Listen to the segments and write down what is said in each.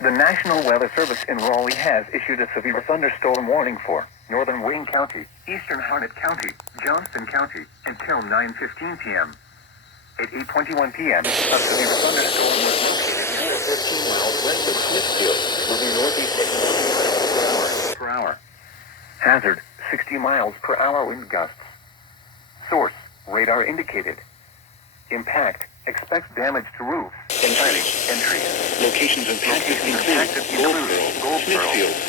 The National Weather Service in Raleigh has issued a severe thunderstorm warning for northern Wayne County, eastern Harnett County, Johnston County, until 9:15 p.m. At 8:21 p.m., a severe thunderstorm was located 15 miles west of Smithfield, moving northeast at 90 miles per hour. Hazard, 60 miles per hour wind gusts. Source, radar indicated. Impact, expects damage to roofs. Planning, entry. Locations impacted include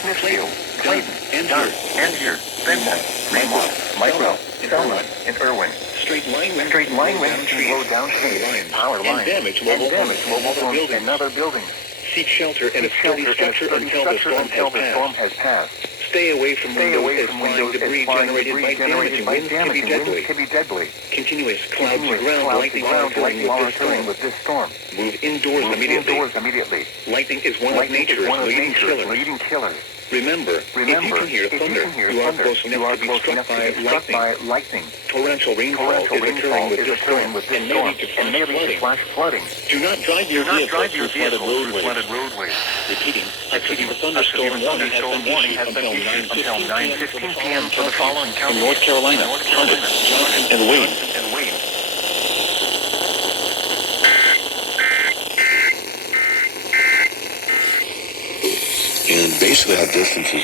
Smithfield, Clayton, Angier, Benton, Micro, Selma, and Irwin. straight line winds can blow down trees, power lines, and damage mobile homes and other buildings. Seek shelter in a sturdy structure until the storm has passed. Stay away from windows as flying debris generated by damaging winds can be deadly. Continuous clouds to ground lightning monitoring with this storm. Move indoors immediately. Lightning is one of nature's leading killers. Remember, if you can hear thunder, you are close enough to be struck by lightning. Torrential rainfall is occurring with this storm and may lead to flash flooding. Do not drive your vehicle through flooded roadways. Repeating, the thunderstorm warning has been issued until 9:15 p.m. for the following counties: in North Carolina, Johnston, and Wayne. And basically our distance is